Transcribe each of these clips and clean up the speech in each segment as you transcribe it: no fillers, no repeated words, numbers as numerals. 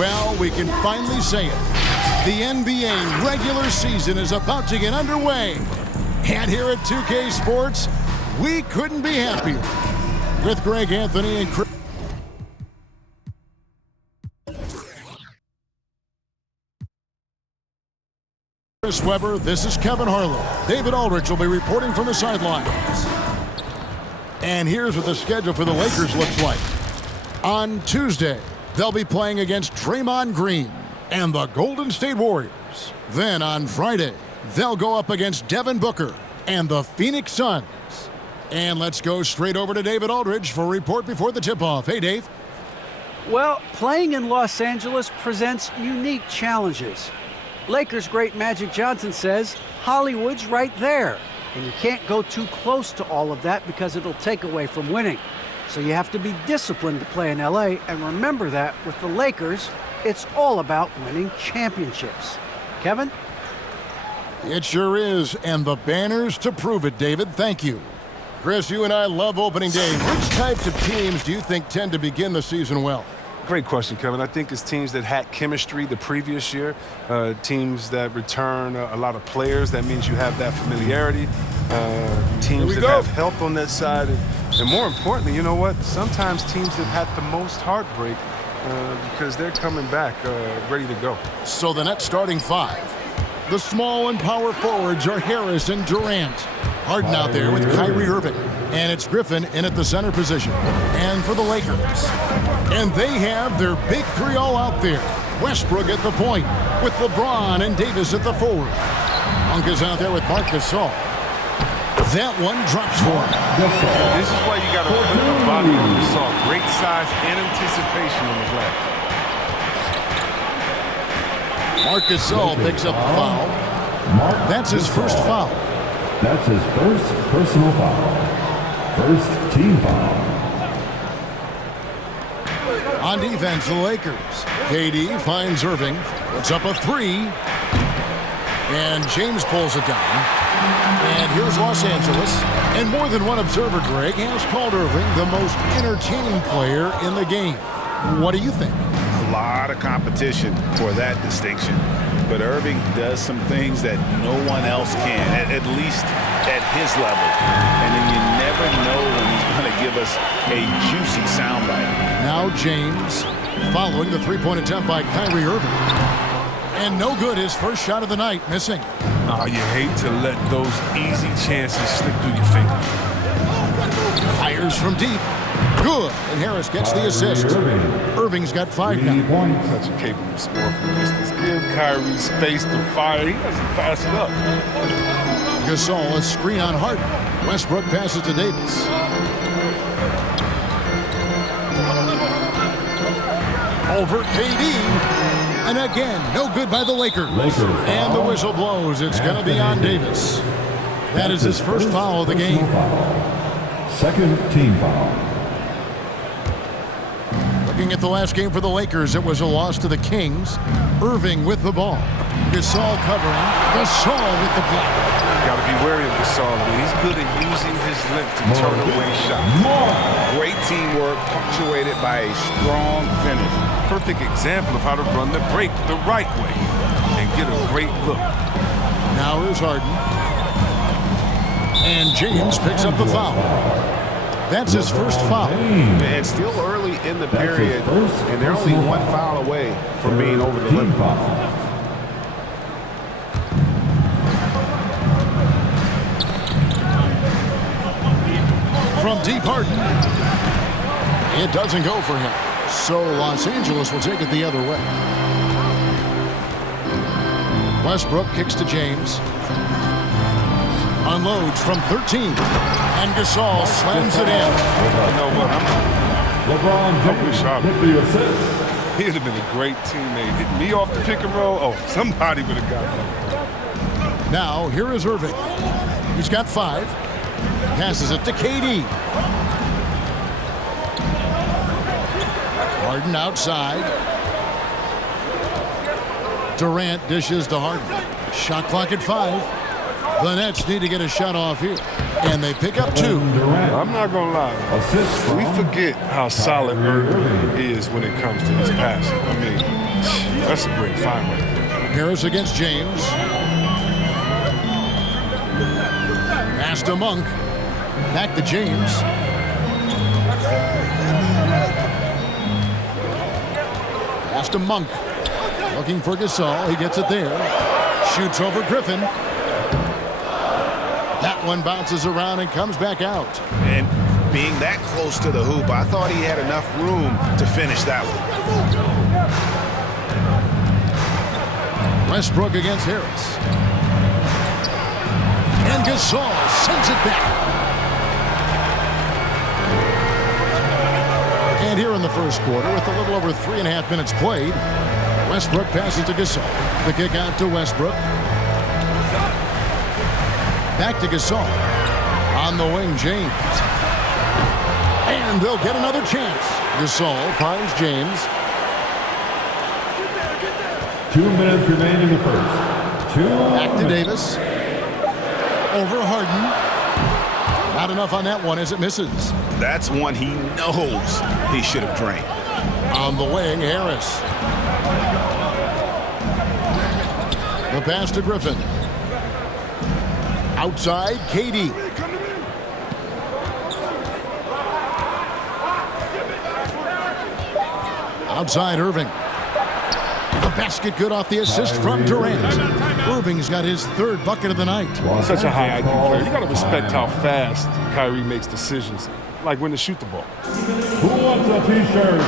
Well, we can finally say it. The NBA regular season is about to get underway. And here at 2K Sports, we couldn't be happier. With Greg Anthony and Chris Webber, this is Kevin Harlow. David Aldridge will be reporting from the sidelines. And here's what the schedule for the Lakers looks like. On Tuesday, they'll be playing against Draymond Green and the Golden State Warriors. Then on Friday, they'll go up against Devin Booker and the Phoenix Suns. And let's go straight over to David Aldridge for a report before the tip-off. Hey, Dave. Well, playing in Los Angeles presents unique challenges. Lakers great Magic Johnson says Hollywood's right there, and you can't go too close to all of that because it'll take away from winning. So you have to be disciplined to play in LA, and remember that with the Lakers, it's all about winning championships. Kevin? It sure is, and the banners to prove it, David. Thank you. Chris, you and I love opening day. Which types of teams do you think tend to begin the season well? Great question, Kevin. I think it's teams that had chemistry the previous year, teams that return a lot of players. That means you have that familiarity. Teams that have help on that side. And more importantly, you know what? Sometimes teams that had the most heartbreak because they're coming back ready to go. So the net starting five. The small and power forwards are Harris and Durant. Harden out there with Kyrie Irving. And it's Griffin in at the center position. And for the Lakers. And they have their big three all out there. Westbrook at the point with LeBron and Davis at the forward. Monk is out there with Marc Gasol. That one drops for him. This is why you got to put the body on Gasol. Great size and anticipation on the glass. Marc Gasol picks up the foul. That's his first foul. That's his first personal foul. First team foul. On defense, the Lakers. KD finds Irving. Puts up a three. And James pulls it down. And here's Los Angeles. And more than one observer, Greg, has called Irving the most entertaining player in the game. What do you think? A lot of competition for that distinction. But Irving does some things that no one else can, at least at his level. And then you never know when he's going to give us a juicy soundbite. Now James following the three-point attempt by Kyrie Irving. And no good, his first shot of the night, missing. Oh, you hate to let those easy chances slip through your fingers. Fires from deep. Good. And Harris gets the assist. Irving's got 5 now. Such a capable scorer from distance. Give Kyrie space to fire. He doesn't pass it up. Gasol, a screen on Harden. Westbrook passes to Davis. Over KD. And again, no good by the Lakers. And the whistle blows. It's going to be on Davis. That is his first foul of the game. Second team foul. Looking at the last game for the Lakers, it was a loss to the Kings. Irving with the ball. Gasol covering. Gasol with the block. Got to be wary of Gasol. He's good at using his length to turn away shots. Great teamwork punctuated by a strong finish. Perfect example of how to run the break the right way and get a great look. Now here's Harden. And James picks up the foul. That's his first foul. And still early in the period, and they're only one foul away from being over the limit. From deep, Harden. It doesn't go for him. So Los Angeles will take it the other way. Westbrook kicks to James. Unloads from 13. And Gasol slams it in. You know what? LeBron James with the assist. He'd have been a great teammate. Hit me off the pick and roll. Oh, somebody would have got that. Now, here is Irving. He's got 5. Passes it to KD. Harden outside. Durant dishes to Harden. Shot clock at 5. The Nets need to get a shot off here. And they pick up 2. I'm not going to lie. We forget how solid Irving is when it comes to his passing. I mean, That's a great find right there. Harris against James. Pass to Monk. Back to James. Pass to Monk. Looking for Gasol. He gets it there. Shoots over Griffin. That one bounces around and comes back out. And being that close to the hoop, I thought he had enough room to finish that one. Westbrook against Harris. And Gasol sends it back. And here in the first quarter, with a little over 3.5 minutes played, Westbrook passes to Gasol. The kick out to Westbrook. Back to Gasol. On the wing, James. And they'll get another chance. Gasol finds James. 2 minutes remain in the first. Back to Davis. Over Harden. Not enough on that one as it misses. That's one he knows he should have drained. On the wing, Harris. The pass to Griffin. Outside, Katie. Outside, Irving. The basket good off the assist from Durant. Irving's got his third bucket of the night. Such a high IQ player. You got to respect how fast Kyrie makes decisions, like when to shoot the ball. Who wants a t-shirt?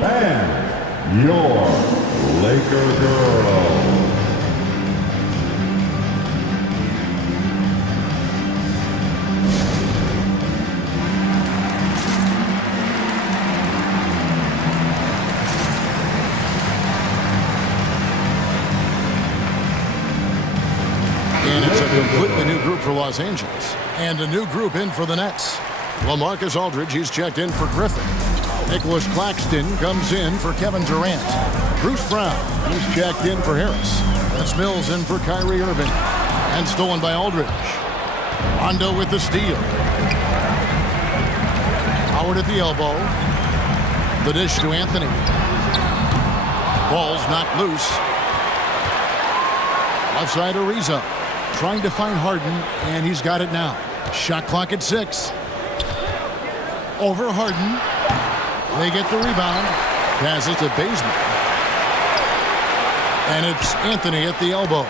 Fans, your Laker girl. And it's a completely new group for Los Angeles. And a new group in for the Nets. LaMarcus Aldridge, he's checked in for Griffin. Nicholas Claxton comes in for Kevin Durant. Bruce Brown, he's checked in for Harris. That's Mills in for Kyrie Irving. And stolen by Aldridge. Rondo with the steal. Howard at the elbow. The dish to Anthony. Ball's knocked loose. Left side Ariza. Trying to find Harden, and he's got it now. Shot clock at 6. Over Harden. They get the rebound. Passes to Bazemore. And it's Anthony at the elbow.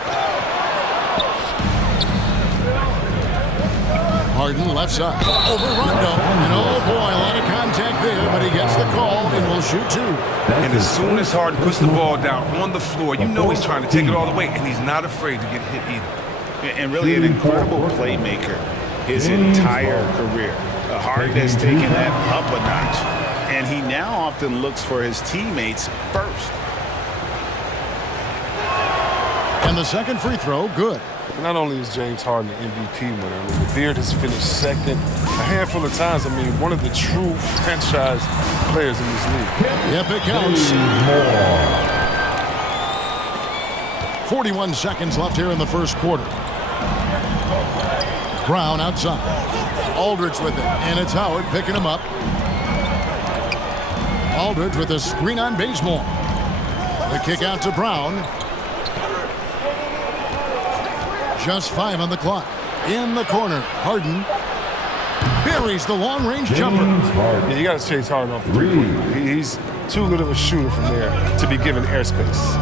Harden left side. Over Rondo. And oh boy, a lot of contact there, but he gets the call and will shoot 2. And as soon as Harden puts the ball down on the floor, you know he's trying to take it all the way, and he's not afraid to get hit either. And really an incredible playmaker his entire career. Harden has taken that up a notch, and he now often looks for his teammates first. And the second free throw, good. Not only is James Harden the MVP winner, I mean, the Beard has finished second a handful of times. I mean, one of the true franchise players in this league. Yep, it counts. 41 seconds left here in the first quarter. Brown outside. Aldridge with it, and it's Howard picking him up. Aldridge with a screen on Bazemore. The kick out to Brown. Just 5 on the clock. In the corner, Harden buries the long-range jumper. Yeah, you got to chase Harden off the three-point. He's too good of a shooter from there to be given airspace.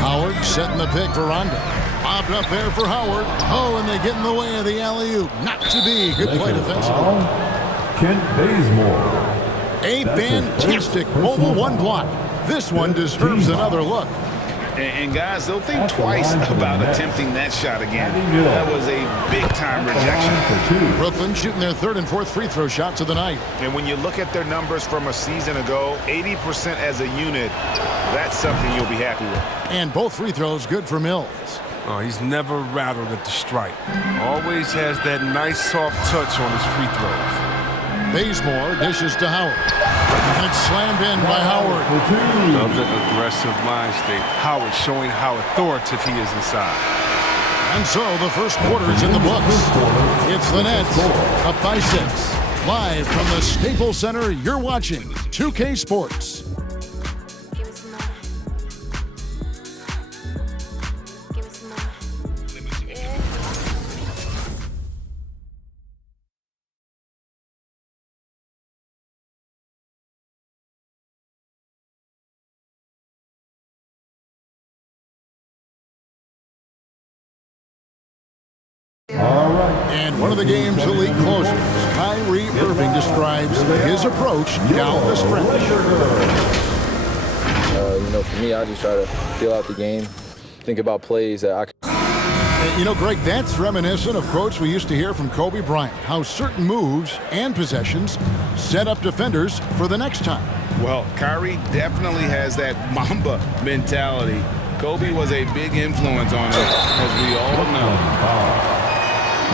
Howard setting the pick for Rondo. Bobbed up there for Howard. Oh, and they get in the way of the alley-oop. Not to be. Good play defensively. Kent Bazemore. A fantastic mobile one block. This one deserves another look. And guys, they'll think twice about attempting that shot again. That was a big-time rejection. Brooklyn shooting their third and fourth free throw shots of the night. And when you look at their numbers from a season ago, 80% as a unit, that's something you'll be happy with. And both free throws good for Mills. Oh, he's never rattled at the stripe. Always has that nice soft touch on his free throws. Bazemore dishes to Howard. And it's slammed in by Howard. Love the aggressive mind state. Howard showing how authoritative he is inside. And so the first quarter is in the books. It's the Nets up by 6. Live from the Staples Center, you're watching 2K Sports. All right. And one of the game's elite closers, Kyrie Irving, describes his approach down the stretch. For me, I just try to feel out the game, think about plays that I can. Greg, that's reminiscent of quotes we used to hear from Kobe Bryant, how certain moves and possessions set up defenders for the next time. Well, Kyrie definitely has that Mamba mentality. Kobe was a big influence on him, as we all know.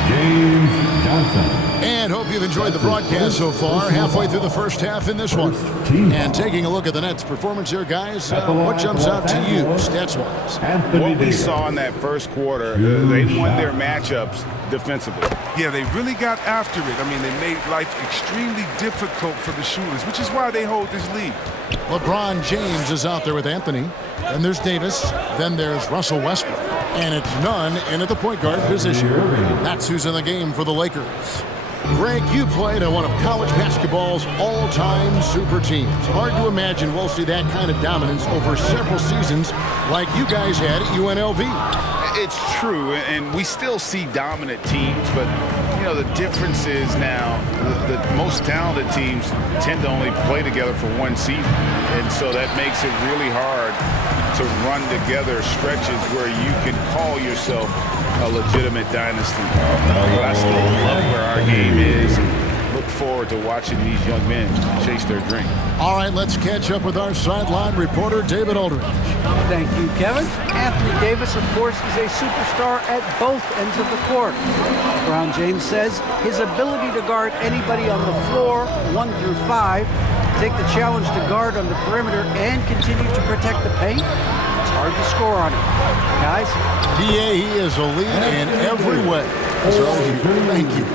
James Johnson. And hope you've enjoyed the broadcast so far. Halfway through the first half in this one. And taking a look at the Nets' performance here, guys, what jumps out to you, stats-wise? What we saw in that first quarter, they won their matchups defensively. Yeah, they really got after it. I mean, they made life extremely difficult for the shooters, which is why they hold this lead. LeBron James is out there with Anthony. Then there's Davis. Then there's Russell Westbrook. And it's Nunn in at the point guard position. That's who's in the game for the Lakers. Greg, you played on one of college basketball's all-time super teams. Hard to imagine we'll see that kind of dominance over several seasons like you guys had at UNLV. It's true, and we still see dominant teams, but the difference is now the most talented teams tend to only play together for one season, and so that makes it really hard to run together stretches where you can call yourself a legitimate dynasty. But I still love where our game is and look forward to watching these young men chase their dream. All right, let's catch up with our sideline reporter, David Aldridge. Thank you, Kevin. Anthony Davis, of course, is a superstar at both ends of the court. LeBron James says his ability to guard anybody on the floor, 1 through 5, take the challenge to guard on the perimeter and continue to protect the paint, it's hard to score on him. Guys? Yeah, he is a lead in every way. So, thank you.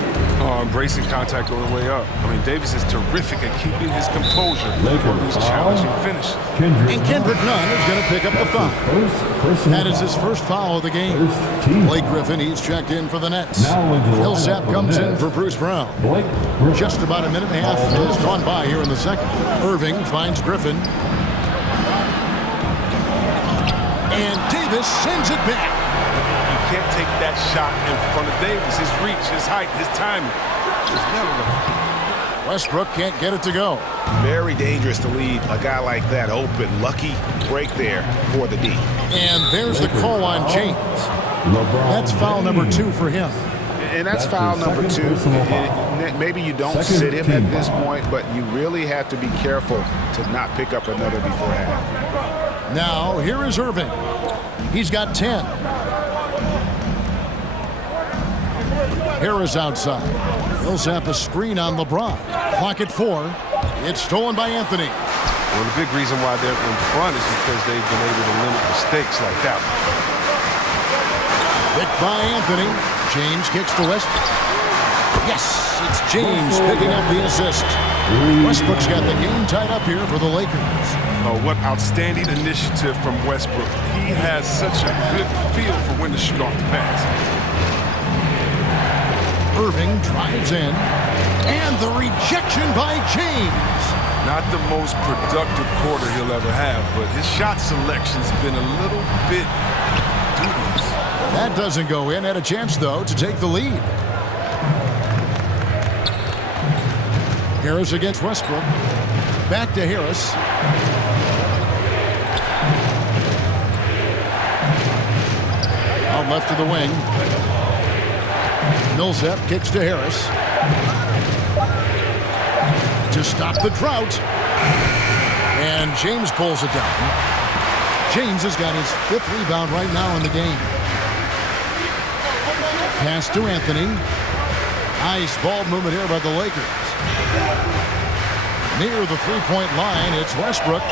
Embracing contact on the way up. I mean, Davis is terrific at keeping his composure on these challenging finishes. And Kendrick Nunn is going to pick up the foul. That is his first foul of the game. Blake Griffin, he's checked in for the Nets. Millsap comes in for Bruce Brown. Just about a minute and a half has gone by here in the second. Irving finds Griffin. And Davis sends it back. You can't take that shot in front of Davis. His reach, his height, his timing. It's never gonna. Westbrook can't get it to go. Very dangerous to leave a guy like that open. Lucky break there for the D. And there's the call on James. That's foul number 2 for him. And that's foul number 2. And maybe you don't sit him at this point, but you really have to be careful to not pick up another before half. Now, here is Irving. He's got 10. Harris outside. Millsap a screen on LeBron. Clock at 4. It's stolen by Anthony. Well, the big reason why they're in front is because they've been able to limit mistakes like that one. Picked by Anthony. James kicks to Westbrook. Yes, it's James picking up the assist. Westbrook's got the game tied up here for the Lakers. Oh, what outstanding initiative from Westbrook. He has such a good feel for when to shoot off the pass. Irving drives in, and the rejection by James. Not the most productive quarter he'll ever have, but his shot selection's been a little bit dubious. That doesn't go in. Had a chance, though, to take the lead. Harris against Westbrook. Back to Harris. Out left to the wing. Millsap kicks to Harris. To stop the drought. And James pulls it down. James has got his 5th rebound right now in the game. Pass to Anthony. Nice ball movement here by the Lakers. Near the three-point line, it's Westbrook.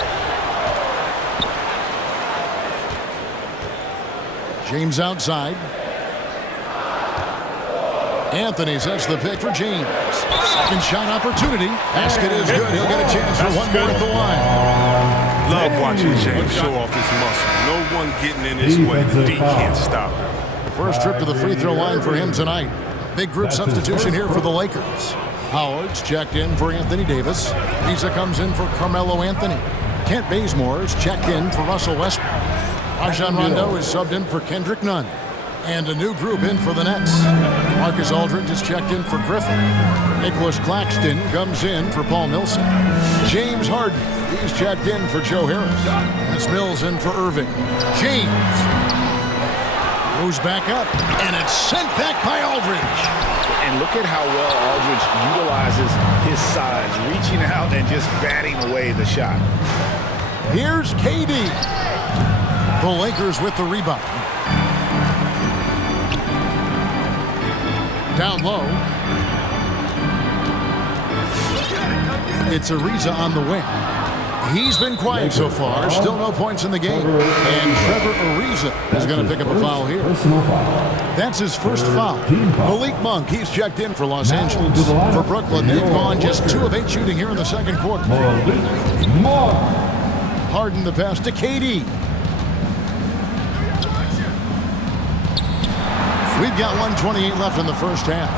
James outside. Anthony sets the pick for James. Second shot opportunity. Basket is good. He'll get a chance for one more at the line. Love watching James show off his muscle. No one getting in his way. The D can't stop him. First trip to the free throw line for him tonight. Big group substitution here for the Lakers. Howard's checked in for Anthony Davis. Lisa comes in for Carmelo Anthony. Kent Bazemore is checked in for Russell Westbrook. Rajon Rondo is subbed in for Kendrick Nunn. And a new group in for the Nets. Marcus Aldridge is checked in for Griffin. Nicholas Claxton comes in for Paul Millsap. James Harden, he's checked in for Joe Harris. That's Mills in for Irving. James goes back up, and it's sent back by Aldridge. And look at how well Aldridge utilizes his size, reaching out and just batting away the shot. Here's KD. The Lakers with the rebound. Down low. It's Ariza on the wing. He's been quiet so far. Still no points in the game. And Trevor Ariza is going to pick up a foul here. That's his first foul. Malik Monk, he's checked in for Los Angeles. For Brooklyn, they've gone just 2 of 8 shooting here in the second quarter. Harden the pass to KD. We've got 1:28 left in the first half.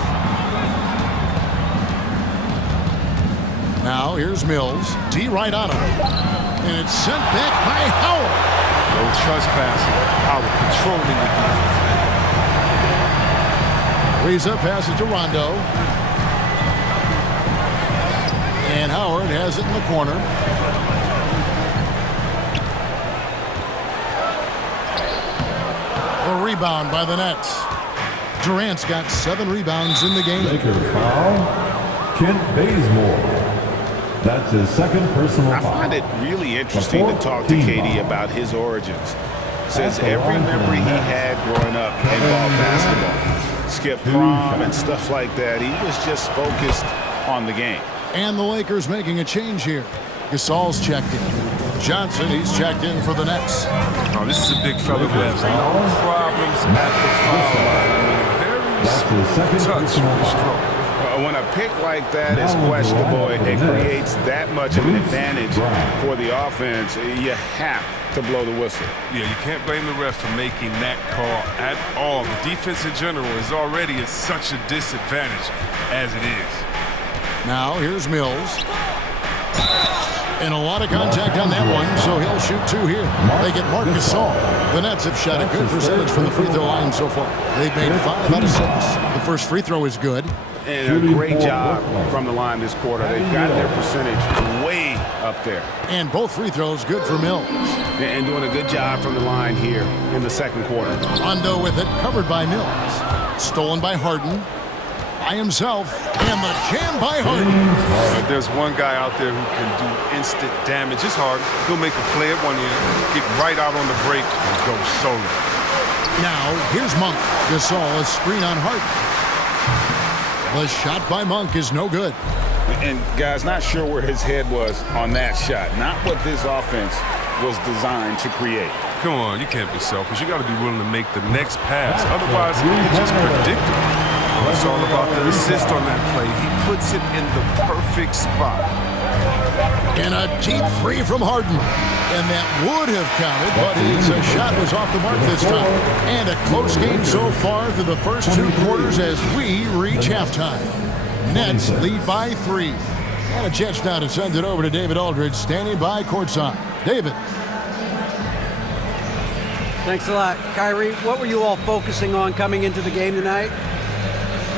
Now here's Mills. D right on him. And it's sent back by Howard. No trespassing. Howard controlling the defense. Ariza passes to Rondo. And Howard has it in the corner. A rebound by the Nets. Durant's got 7 rebounds in the game. Laker foul. Kent Bazemore. That's his second personal foul. I find it really interesting to talk to KD about his origins. Says every memory he had growing up involved basketball. Skip prom and stuff like that. He was just focused on the game. And the Lakers making a change here. Gasol's checked in. Johnson, he's checked in for the Nets. Oh, this is a big fella who has no problems at the foul line. Very touch with the stroke. When a pick like that is questionable, it creates that much of an advantage for the offense. You have to blow the whistle. Yeah, you can't blame the ref for making that call at all. The defense in general is already at such a disadvantage as it is. Now here's Mills. And a lot of contact on that one, so he'll shoot 2 here. They get Marc Gasol. The Nets have shot a good percentage from the free throw line so far. They've made 5 out of 6. The first free throw is good. And a great job from the line this quarter. They've got their percentage way up there. And both free throws good for Mills. And doing a good job from the line here in the second quarter. Rondo with it, covered by Mills. Stolen by Harden. By himself, and the jam by Harden. If there's one guy out there who can do instant damage, it's Harden. He'll make a play at one end, get right out on the break, and go solo. Now, here's Monk. Gasol, a screen on Harden. The shot by Monk is no good. And guys, not sure where his head was on that shot. Not what this offense was designed to create. Come on, you can't be selfish. You got to be willing to make the next pass. Otherwise, it's just predictable. It's all about the assist on that play. He puts it in the perfect spot. And a deep 3 from Harden. And that would have counted, but his shot was off the mark this time. And a close game so far through the first 2 quarters as we reach halftime. Nets lead by 3. And a chance now to send it over to David Aldridge, standing by courtside. David. Thanks a lot. Kyrie, what were you all focusing on coming into the game tonight?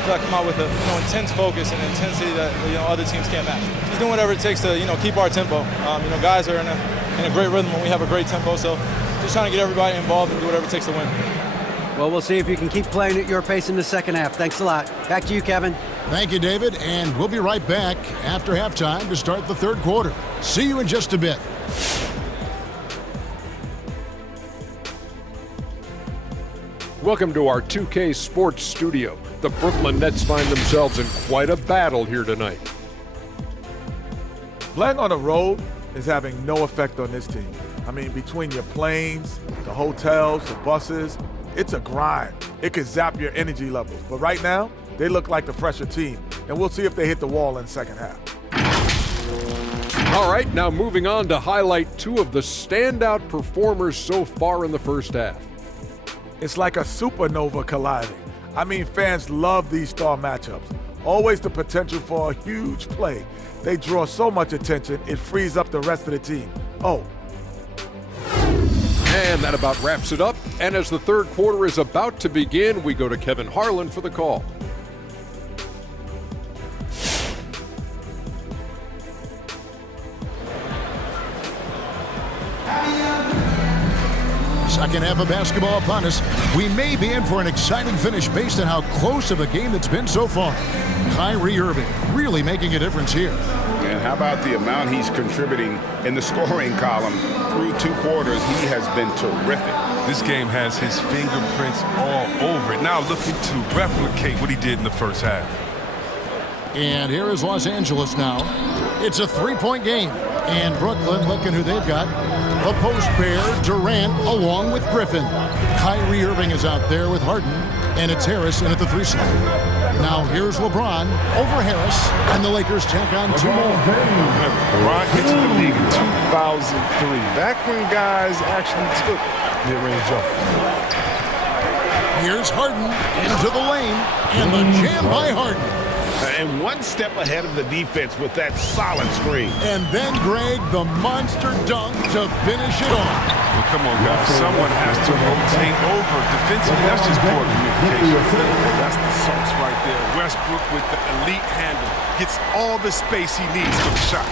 I come out with a intense focus and intensity that other teams can't match. Just doing whatever it takes to keep our tempo. Guys are in a great rhythm when we have a great tempo. So just trying to get everybody involved and do whatever it takes to win. Well, we'll see if you can keep playing at your pace in the second half. Thanks a lot. Back to you, Kevin. Thank you, David, and we'll be right back after halftime to start the third quarter. See you in just a bit. Welcome to our 2K Sports Studio. The Brooklyn Nets find themselves in quite a battle here tonight. Playing on the road is having no effect on this team. I mean, between your planes, the hotels, the buses, it's a grind. It can zap your energy levels. But right now, they look like the fresher team, and we'll see if they hit the wall in the second half. All right, now moving on to highlight 2 of the standout performers so far in the first half. It's like a supernova colliding. I mean, fans love these star matchups. Always the potential for a huge play. They draw so much attention, it frees up the rest of the team. Oh. And that about wraps it up. And as the third quarter is about to begin, we go to Kevin Harlan for the call. Second half of basketball upon us. We may be in for an exciting finish based on how close of a game it's been so far. Kyrie Irving really making a difference here. And how about the amount he's contributing in the scoring column through 2 quarters? He has been terrific. This game has his fingerprints all over it. Now looking to replicate what he did in the first half. And here is Los Angeles now. It's a 3-point game. And Brooklyn, looking who they've got. The post pair, Durant along with Griffin. Kyrie Irving is out there with Harden. And it's Harris in at the 3 slot. Now here's LeBron over Harris. And the Lakers tack on 2 more. LeBron entered the league in 2003. Back when guys actually took mid-range jumpers. Here's Harden into the lane. And the jam by Harden. And 1 step ahead of the defense with that solid screen. And then Greg, the monster dunk to finish it off. Well, come on, guys. Someone has to rotate over. Defensively, that's just poor communication. That's the sauce right there. Westbrook with the elite handle. Gets all the space he needs for the shot.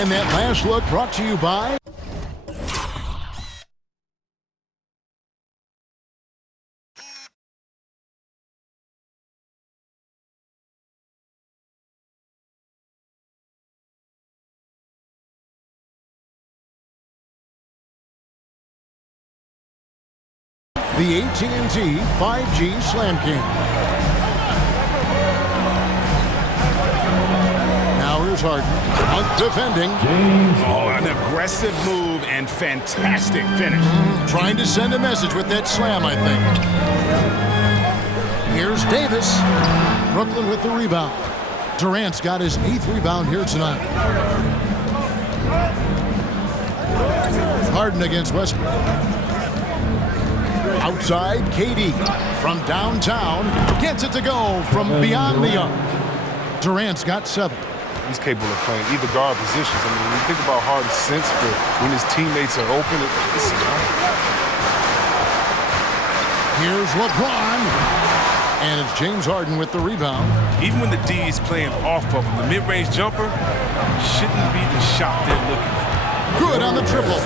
And that last look brought to you by... the AT&T 5G Slam King. Now here's Harden, out defending. Oh, an aggressive move and fantastic finish. Trying to send a message with that slam, I think. Here's Davis. Brooklyn with the rebound. Durant's got his 8th rebound here tonight. Harden against Westbrook. Outside, KD from downtown gets it to go from beyond the arc. Durant's got 7. He's capable of playing either guard positions. I mean, when you think about Harden's sense for when his teammates are open, it's here's LeBron. And it's James Harden with the rebound. even when the D is playing off of him, the mid-range jumper shouldn't be the shot they're looking for. Good on the triple.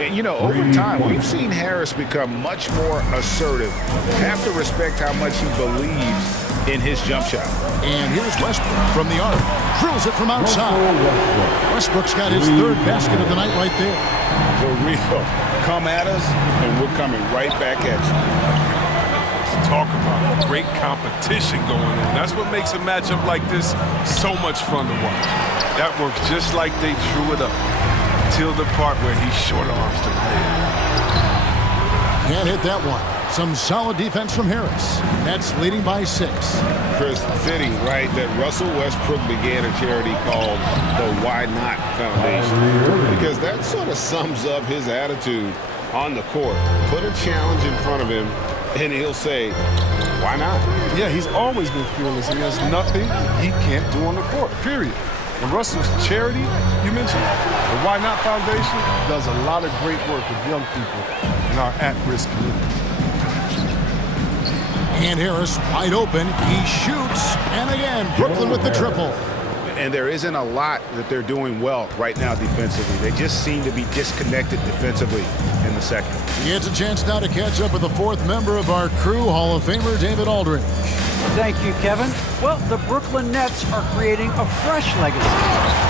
And, you know, over time, we've seen Harris become much more assertive. Have to respect how much he believes in his jump shot. And here's Westbrook from the arc. Drills it from outside. Westbrook's got his third basket of the night right there. For real. Come at us, and we're coming right back at you. Talk about great competition going on. That's what makes a matchup like this so much fun to watch. That works just like they drew it up. Till the part where he short arms to lay. Can't hit that one. Some solid defense from Harris. Nets leading by 6. Chris, fitting, right, that Russell Westbrook began a charity called the Why Not Foundation. Because that sort of sums up his attitude on the court. Put a challenge in front of him, and he'll say, why not? Yeah, he's always been fearless, and there's nothing he can't do on the court, period. And Russell's charity, you mentioned, the Why Not Foundation does a lot of great work with young people in our at-risk community. And Harris wide open. He shoots. And again, Brooklyn with the triple. And there isn't a lot that they're doing well right now defensively. They just seem to be disconnected defensively in the second. He gets a chance now to catch up with the 4th member of our crew, Hall of Famer David Aldridge. Thank you, Kevin. Well, the Brooklyn Nets are creating a fresh legacy.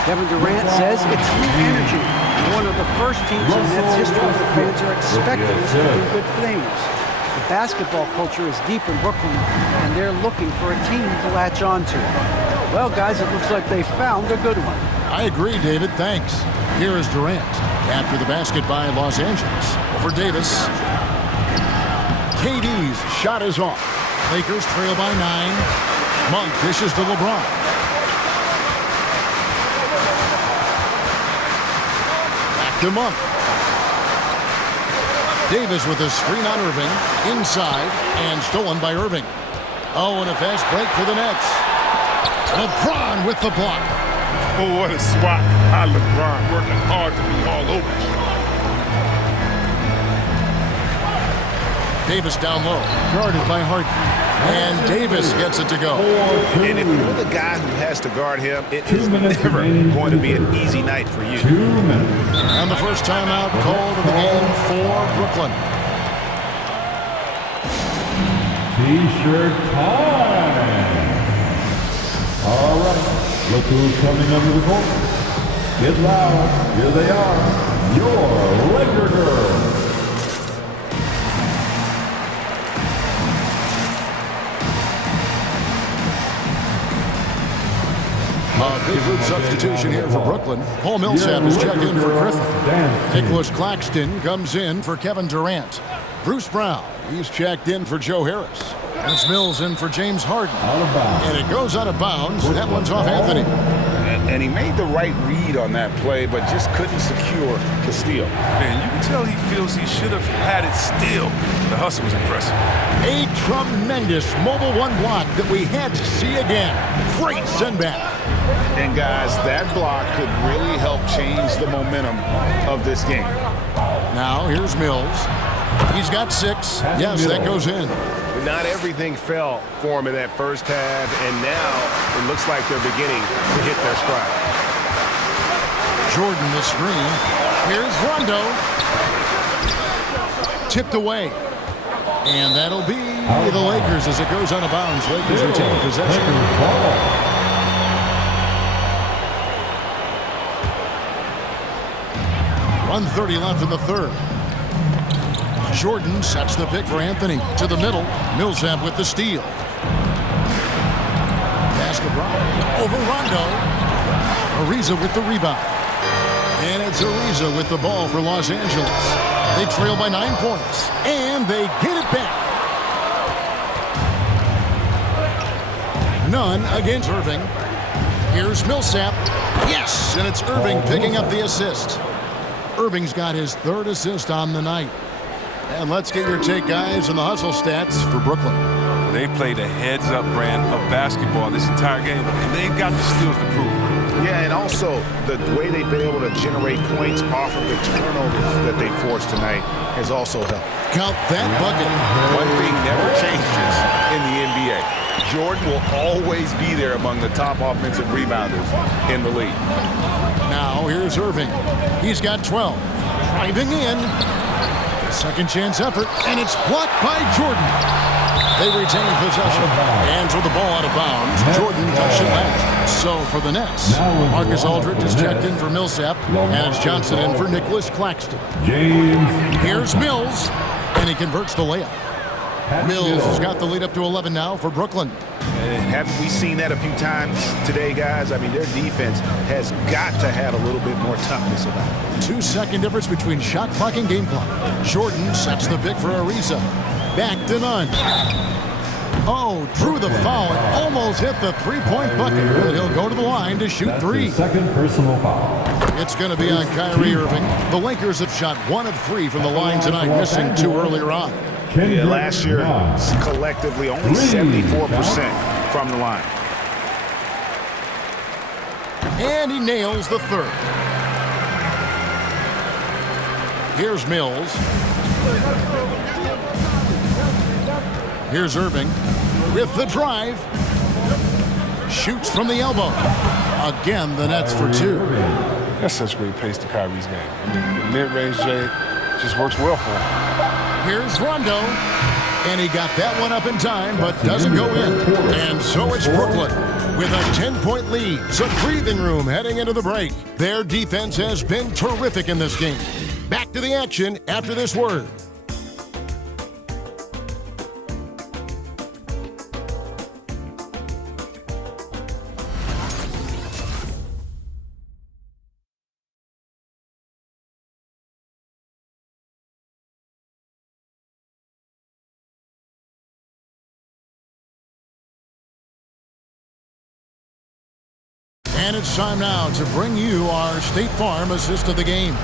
Kevin Durant says it's new energy. One of the first teams in Nets history where fans are expecting us to do good things. The basketball culture is deep in Brooklyn, and they're looking for a team to latch on to. Well, guys, it looks like they found a good one. I agree, David. Thanks. Here is Durant after the basket by Los Angeles. Over Davis. KD's shot is off. Lakers trail by 9. Monk dishes to LeBron. Back to Monk. Davis with a screen on Irving. Inside and stolen by Irving. Oh, and a fast break for the Nets. LeBron with the block. Oh, what a spot by LeBron, working hard to be all over. Davis down low, guarded by Harden. And Davis gets it to go. And if you're the guy who has to guard him, it is never going to be an easy night for you. 2 minutes. And the first timeout called in the game for Brooklyn. T-shirt time. All right. Look who's coming under the court. Get loud. Here they are. Your Laker girls. A big group substitution here for Brooklyn. Paul Millsap is checked in for Griffin. Nicholas Claxton comes in for Kevin Durant. Bruce Brown, he's checked in for Joe Harris. And it's Mills in for James Harden. And it goes out of bounds. That one's off Anthony. And he made the right read on that play, but just couldn't secure the steal. Man, you can tell he feels he should have had it still. The hustle was impressive. A tremendous mobile one block that we had to see again. Great send back. And guys, that block could really help change the momentum of this game. Now here's Mills. He's got 6. Yes, that goes in. Not everything fell for him in that first half, and now it looks like they're beginning to hit their stride. Jordan the screen. Here's Rondo. Tipped away. And that'll be the Lakers as it goes out of bounds. Lakers retain possession. 1:30 left in the third. Jordan sets the pick for Anthony. To the middle. Millsap with the steal. Basket over Rondo. Ariza with the rebound. And it's Ariza with the ball for Los Angeles. They trail by 9 points. And they get it back. None against Irving. Here's Millsap. Yes! And it's Irving picking up the assist. Irving's got his 3rd assist on the night. And let's get your take, guys, on the hustle stats for Brooklyn. They played a heads-up brand of basketball this entire game, and they've got the steals to prove it. Yeah, and also the way they've been able to generate points off of the turnovers that they forced tonight has also helped. Count that bucket. One thing never changes in the NBA. Jordan will always be there among the top offensive rebounders in the league. Now here's Irving. He's got 12. Driving in. Second chance effort, and it's blocked by Jordan. They retain possession and throw the ball out of bounds. Jordan touched it last. So for the Nets, Marcus Aldridge is checked in for Millsap, and it's Johnson in for Nicholas Claxton. Here's Mills, and he converts the layup. Mills has got the lead up to 11 now for Brooklyn. And haven't we seen that a few times today, guys? I mean, their defense has got to have a little bit more toughness about it. 2-second difference between shot clock and game clock. Jordan sets the pick for Ariza. Back to none. Oh, drew the foul and almost hit the three-point bucket. But he'll go to the line to shoot 3. Second personal foul. It's going to be on Kyrie Irving. The Lakers have shot 1 of 3 from the line tonight, missing 2 earlier on. Yeah, last year, collectively, only 74% from the line. And he nails the 3rd. Here's Mills. Here's Irving with the drive. Shoots from the elbow. Again, the Nets for 2. That's such great pace to Kyrie's game. I mean, the mid-range J just works well for him. Here's Rondo, and he got that one up in time, but doesn't go in. And so it's Brooklyn with a 10-point lead. So breathing room heading into the break. Their defense has been terrific in this game. Back to the action after this word. And it's time now to bring you our State Farm assist of the game.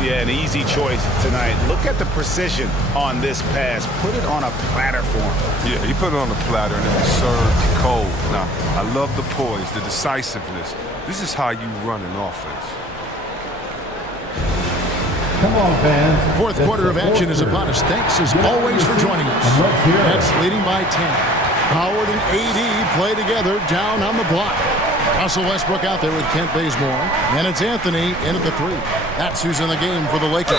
Yeah, an easy choice tonight. Look at the precision on this pass. Put it on a platter for him. Yeah, he put it on a platter and it was served cold. Now, I love the poise, the decisiveness. This is how you run an offense. Come on, fans. Fourth quarter of action is upon us. Thanks as always for joining us. Nets leading by 10. Howard and AD play together down on the block. Russell Westbrook out there with Kent Bazemore. And it's Anthony in at the 3. That's who's in the game for the Lakers.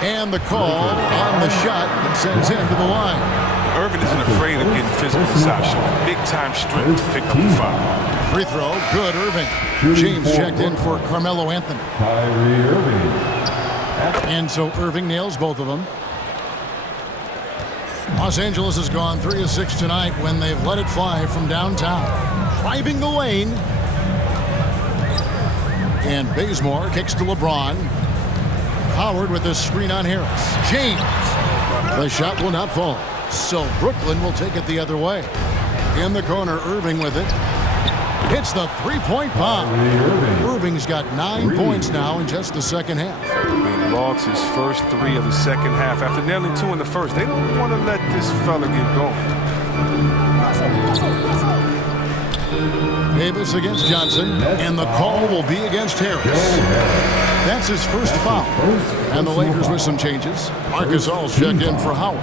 And the call on the shot that sends him to the line. Irving isn't afraid of getting physical inside, showing big-time strength to pick up the foul. Free throw, good, Irving. James checked in for Carmelo Anthony. Kyrie Irving. And so Irving nails both of them. Los Angeles has gone 3 of 6 tonight when they've let it fly from downtown. Driving the lane. And Bazemore kicks to LeBron. Howard with a screen on Harris. James. The shot will not fall. So Brooklyn will take it the other way. In the corner, Irving with it. Hits the three-point bomb. Irving's got 9 points now in just the second half. He logs his first 3 of the second half after nailing 2 in the first. They don't want to let this fella get going. Davis against Johnson, and the call will be against Harris. That's his first foul. And the Lakers with some changes. Marcus All's checked in for Howard.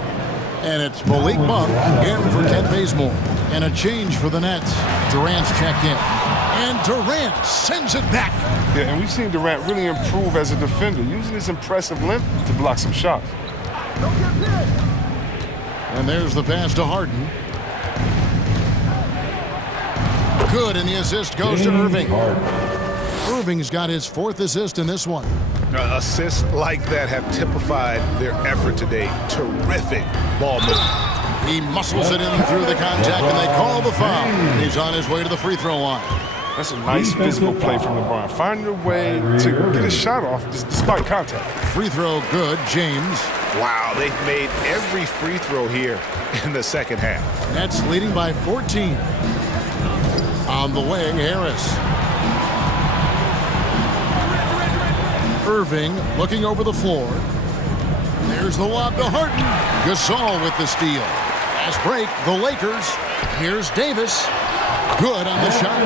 And it's Malik Monk in for Kent Bazemore. And a change for the Nets. Durant's checked in. And Durant sends it back. Yeah, and we've seen Durant really improve as a defender, using his impressive length to block some shots. And there's the pass to Harden. Good, and the assist goes to Irving. Irving's got his 4th assist in this one. Assists like that have typified their effort today. Terrific ball movement. He muscles it in through the contact, and they call the foul. He's on his way to the free throw line. That's a nice physical play from LeBron. Finding a way to get a shot off despite contact. Free throw good, James. Wow, they've made every free throw here in the second half. Nets leading by 14. On the wing, Harris. Irving looking over the floor. There's the lob to Harden. Gasol with the steal. Fast break, the Lakers. Here's Davis. Good on the shot.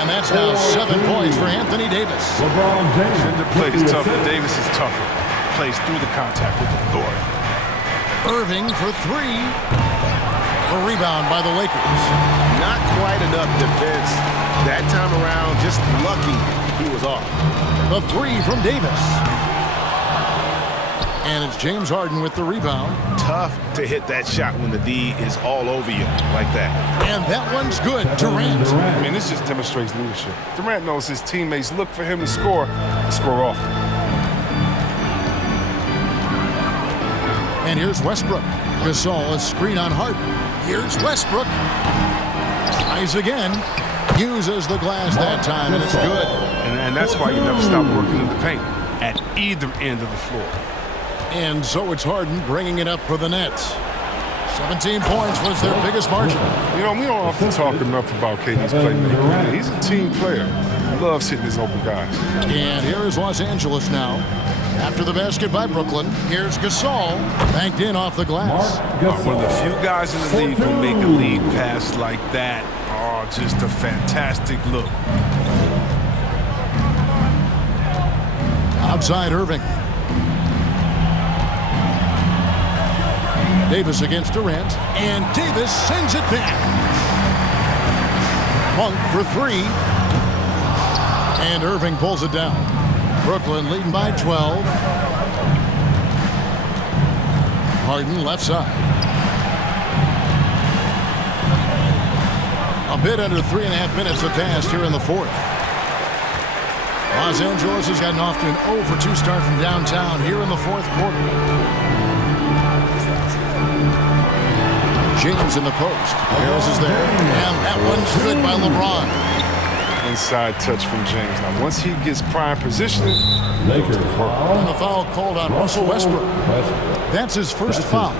And that's now 7 points for Anthony Davis. Defender plays tough, but Davis is tougher. Plays through the contact with authority. Irving for 3. A rebound by the Lakers. Not quite enough defense that time around. Just lucky he was off. The 3 from Davis. And it's James Harden with the rebound. Tough to hit that shot when the D is all over you like that. And that one's good. Durant. I mean, this just demonstrates leadership. Durant knows his teammates look for him to score often. And here's Westbrook. Gasol, a screen on Harden. Here's Westbrook. Tries again. Uses the glass that time, and it's good. And that's why you never stop working in the paint at either end of the floor. And so it's Harden bringing it up for the Nets. 17 points was their biggest margin. You know, we don't often talk enough about KD's playmaking. He's a team player. He loves hitting his open guys. And here is Los Angeles now. After the basket by Brooklyn, here's Gasol, banked in off the glass. One of the few guys in the league who make a lead pass like that. Oh, just a fantastic look. Outside Irving. Davis against Durant, and Davis sends it back. Monk for 3. And Irving pulls it down. Brooklyn leading by 12. Harden left side. A bit under 3.5 minutes have passed here in the 4th. Los Angeles has gotten off to an 0-for-2 start from downtown here in the 4th quarter. James in the post. Harris is there. And that one's good by LeBron. Inside touch from James. Now, once he gets prime positioning, Lakers. And the foul called on Russell Westbrook. That's his first foul.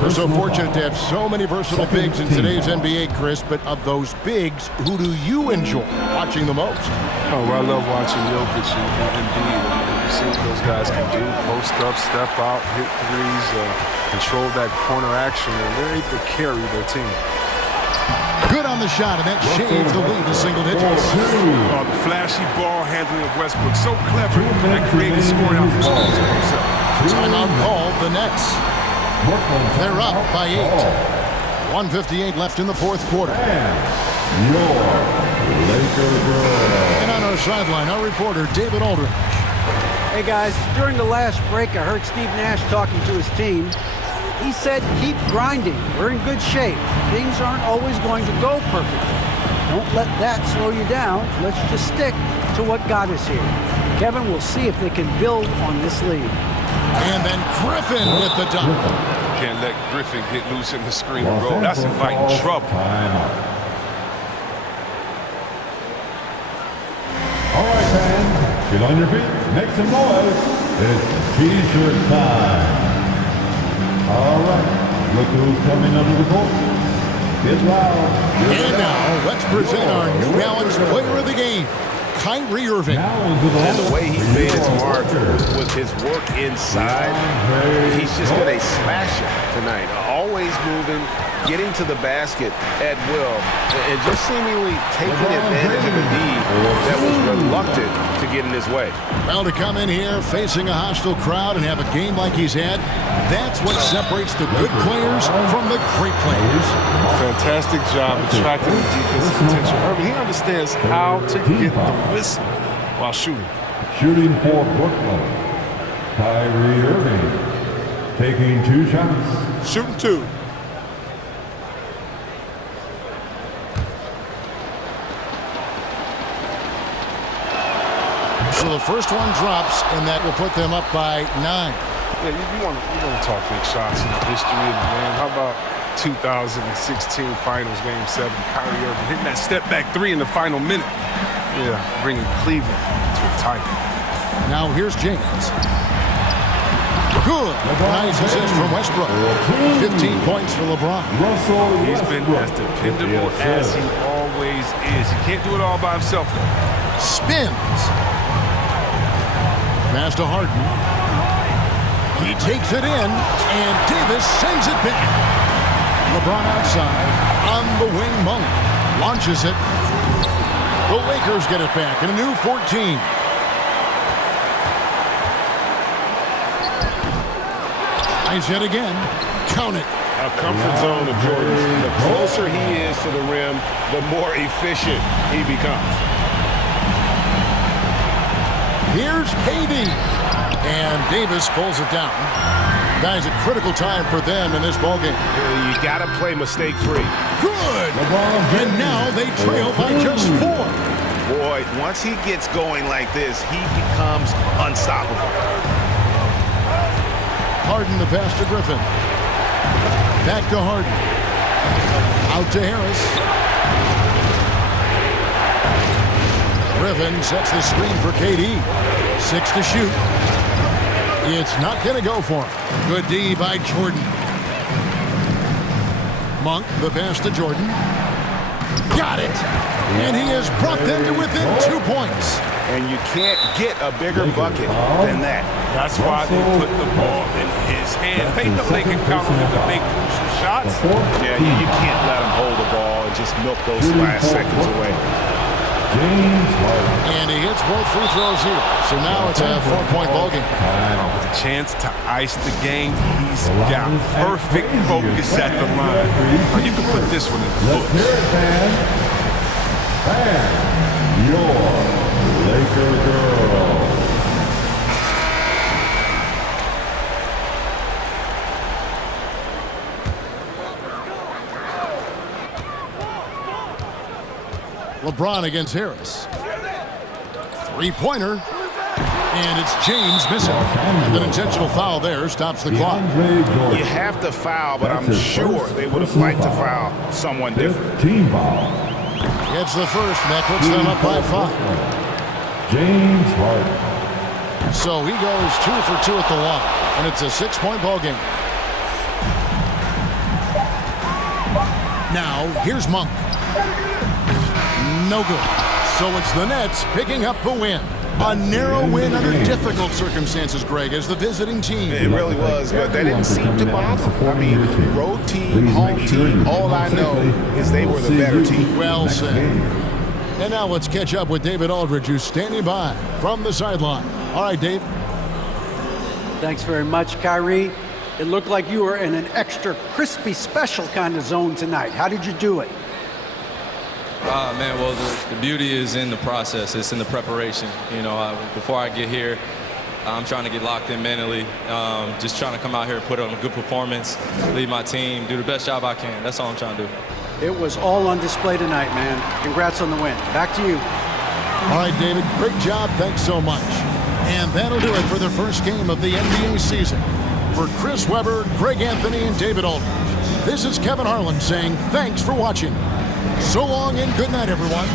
We're so fortunate to have so many versatile bigs in today's NBA, Chris, but of those bigs, who do you enjoy watching the most? Oh, well, I love watching Jokic and Embiid. You see what those guys can do. Post up, step out, hit threes, control that corner action, and they're able to carry their team. Good on the shot, and that shaves the lead to single digits. Oh, the flashy ball handling of Westbrook. So clever. That created scoring opportunities for himself. Timeout called the Nets. They're up by 8. 1:58 left in the fourth quarter. And on our sideline, our reporter, David Aldridge. Hey guys, during the last break, I heard Steve Nash talking to his team. He said, keep grinding. We're in good shape. Things aren't always going to go perfectly. Don't let that slow you down. Let's just stick to what got us here. Kevin, we'll see if they can build on this lead. And then Griffin with the dunk. Can't let Griffin get loose in the screen and roll. That's inviting trouble. All right, fans, get on your feet, make some noise. It's T-shirt time. All right, look who's coming under the court. Get loud. And now, let's present our New Balance Player of the Game, Kyrie Irving. And the way he made his mark with his work inside, he's just been a smasher tonight. Always moving, getting to the basket at will, and just seemingly taking advantage of a need that was reluctant to get in his way. Well, to come in here facing a hostile crowd and have a game like he's had, that's what separates the good players from the great players. Fantastic job attracting the defensive attention. Irving, he understands how to get the whistle while shooting. Shooting for Brooklyn, Kyrie Irving, taking 2 shots. Shooting 2. So the first one drops, and that will put them up by 9. Yeah, you want to talk big shots in the history of the game. How about 2016 Finals Game 7? Kyrie Irving hitting that step-back 3 in the final minute. Yeah, bringing Cleveland to a title. Now here's James. Good. Nice assist from Westbrook. 15 points for LeBron. He's been as dependable as he always is. He can't do it all by himself. Spins. Pass to Harden. He takes it in, and Davis sends it back. LeBron outside. On the wing, Monk launches it. The Lakers get it back in a new 14. Nice hit again. Count it. A comfort zone of Jordan. The closer he is to the rim, the more efficient he becomes. Here's KD. And Davis pulls it down. Guys, a critical time for them in this ballgame. You got to play mistake-free. Good. And now they trail by just 4. Boy, once he gets going like this, he becomes unstoppable. Harden the pass to Griffin. Back to Harden. Out to Harris. Griffin sets the screen for KD. 6 to shoot. It's not going to go for him. Good D by Jordan. Monk, the pass to Jordan. Got it. And he has brought them to within 2 points. And you can't get a bigger bucket than that. That's why they put the ball in his hand. They know they can count on him to make crucial shots. Yeah, you can't let him hold the ball and just milk those last seconds away. And he hits both free throws here. So now it's a 4-point ballgame. With a chance to ice the game, he's got perfect focus at the line. Now you can put this one in the books. Your Laker girl. LeBron against Harris. 3-pointer. And it's James missing. And an intentional foul there stops the clock. You have to foul, but I'm sure they would have liked to foul someone different. Team foul. It's the first, and that puts them up by 5. James Harden. So he goes 2 for 2 at the line, and it's a 6-point ball game. Now, here's Monk. No good. So it's the Nets picking up the win. A narrow win under difficult circumstances, Greg, as the visiting team. It really was, but that didn't seem to bother. I mean, road team, home team, all I know is they were the better team. Well said. And now let's catch up with David Aldridge, who's standing by from the sideline. All right, Dave. Thanks very much, Kyrie. It looked like you were in an extra crispy special kind of zone tonight. How did you do it? Man, well, the beauty is in the process. It's in the preparation. You know, before I get here, I'm trying to get locked in mentally. Just trying to come out here and put on a good performance, lead my team, do the best job I can. That's all I'm trying to do. It was all on display tonight, man. Congrats on the win. Back to you. All right, David, great job. Thanks so much. And that'll do it for the first game of the NBA season. For Chris Webber, Greg Anthony, and David Aldridge, this is Kevin Harlan saying thanks for watching. So long and good night, everyone.